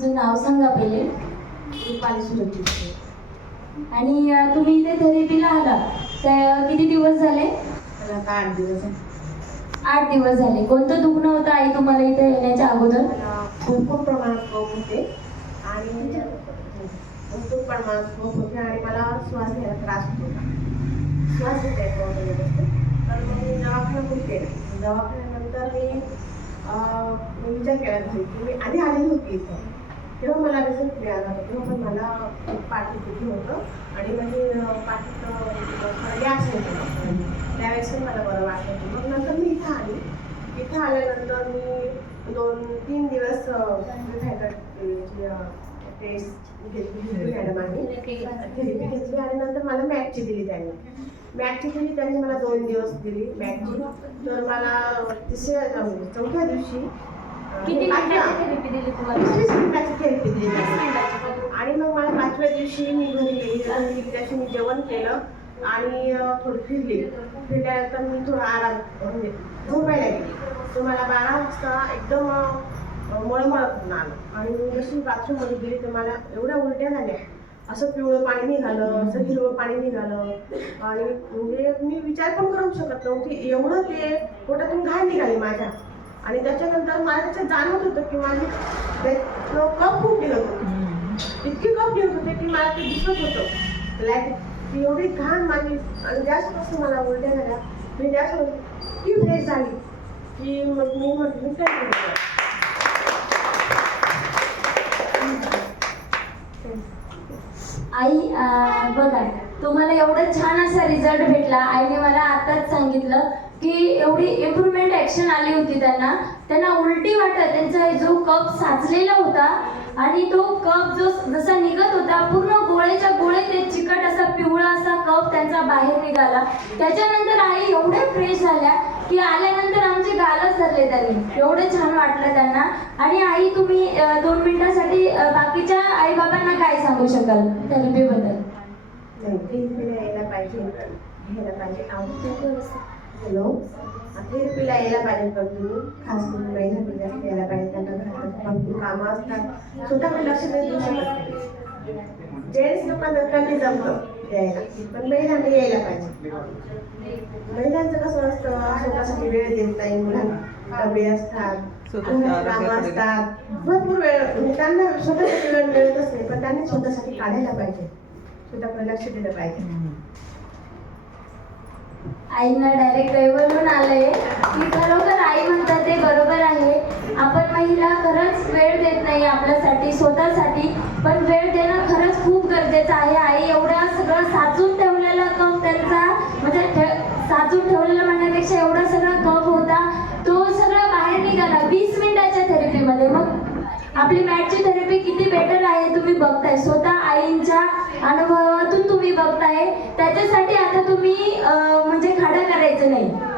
तुमचं नाव सांगा पहिले. रुपाली सुरक्षित. आणि तुम्ही इथे थेरपीला आला तर किती दिवस झाले? मला आता 8 दिवस आहे. 8 दिवस झाले. कोणतं दुखणं होतं आई तुम्हाला इथे येण्याच्या अगोदर? मला भरपूर प्रमाणात कफ होते आणि भरपूर प्रमाणात कफ होते आणि मला श्वास घ्यायला त्रास होत होता. श्वास घेता येत नव्हता व्यवस्थित. तर मग मी दवाखाना खूप केला. दवाखान्यानंतर मी विचार केला घरी की मी आधी आलेली होती इथं, तेव्हा मला रिझल्ट मिळाला होता. तेव्हा पण मला पाठीत दुखलं होतं आणि म्हणजे पाठीत गॅस होत होता. त्यावेळेस पण मला बरं वाटत होतं. मग नंतर मी इथं आली. इथं आल्यानंतर मी 2-3 दिवस टेस्ट घेतली मॅडमांनी, थेरपी घेतली आणि नंतर मला मॅटची दिली त्यांनी. त्यांनी मला 2 दिवस दिली मॅटची. तर मला चौथ्या दिवशी किती मिनिटाची थेरपी दिली तुम्हाला? 20 मिनिटाची थेरपी दिली त्यांनी. आणि मग मला 5व्या दिवशी मी घरी गेली आणि त्याशी मी जेवण केलं आणि थोडी फिरल्यानंतर मी थोडा आराम म्हणजे झोपायला गेली. तर मला 12 वाजता एकदम मळमळ करून आलं आणि मी जशी बाथरूममध्ये गेली तर मला एवढ्या उलट्या झाल्या. असं पिवळं पाणी निघालं, असं हिरवं पाणी निघालं आणि म्हणजे मी विचार पण करू शकत नव्हती एवढं ते पोटातून घाण निघाली माझ्या. आणि त्याच्यानंतर मला त्याच्यात जाणवत होतं की माझी कफ खूप निघत होती. इतकी कफ निघत होते की मला ते दिसत होतं लाईक की एवढी घाण माझी. आणि जास्तपासून मला उलट्या झाल्या. मी जास्त इतकी फ्रेश झाली की मग मी म्हटलं काय केलं. आई बघा, तुम्हाला एवढं छान असा रिझल्ट भेटला. आईने मला आताच सांगितलं की एवढी इम्प्रूव्हमेंट ॲक्शन आली होती त्यांना उलटी वाटत, त्यांचा जो कप साचलेला होता आणि तो कप जो जसा निघत होता पूर्ण गोळेच्या गोळे ते चिकट असा पिवळा असा कप त्यांचा बाहेर निघाला. त्याच्यानंतर आई एवढ्या फ्रेश झाल्या की आल्यानंतर आमचे गालच धरले त्यांनी. एवढं छान वाटलं त्यांना. आणि आई तुम्ही 2 मिनिटासाठी बाकीच्या आई बाबांना काय सांगू शकाल थेरपीबद्दल? थेरपीला यायला पाहिजे, घ्यायला पाहिजे. हॅलो, थेरपीला यायला पाहिजे कंटिन्यू. खास करून महिला जास्त यायला पाहिजे. त्यांना घरात भरपूर कामं असतात, स्वतःकडे लक्ष नाही देऊ शकत. जेंट्स लोकांना कमी जमतं यायला, पण महिलांनी यायला पाहिजे. महिलांचं कसं असतं, स्वतःसाठी वेळ देत नाही. मुलांना डबे असतात, कामं असतात, भरपूर वेळ म्हणजे त्यांना स्वतःसाठी वेळ मिळतच नाही. पण त्यांनी स्वतःसाठी काढायला पाहिजे, स्वतःकडे लक्ष दिलं पाहिजे. आईंना डायरेक्ट वैवरून आलंय की खरोखर आई म्हणतात ते बरोबर आहे. आपण महिला खरंच वेळ देत नाही आपल्यासाठी, स्वतःसाठी. पण वेळ देणं खरंच खूप गरजेचं आहे. आई एवढा सगळं साचून ठेवलेला कप त्यांचा म्हणजे साचून ठेवलेलं म्हणण्यापेक्षा एवढा सगळा कप होता, तो सगळा बाहेर निघाला 20 मिनिटाच्या थेरपीमध्ये. मग आपली मॅटची थेरपी किती बेटर आहे तुम्ही बघताय, स्वतः आईंच्या अनुभवातून तुम्ही बघताय. त्याच्यासाठी आता तुम्ही म्हणजे खाडा करायचं नाही.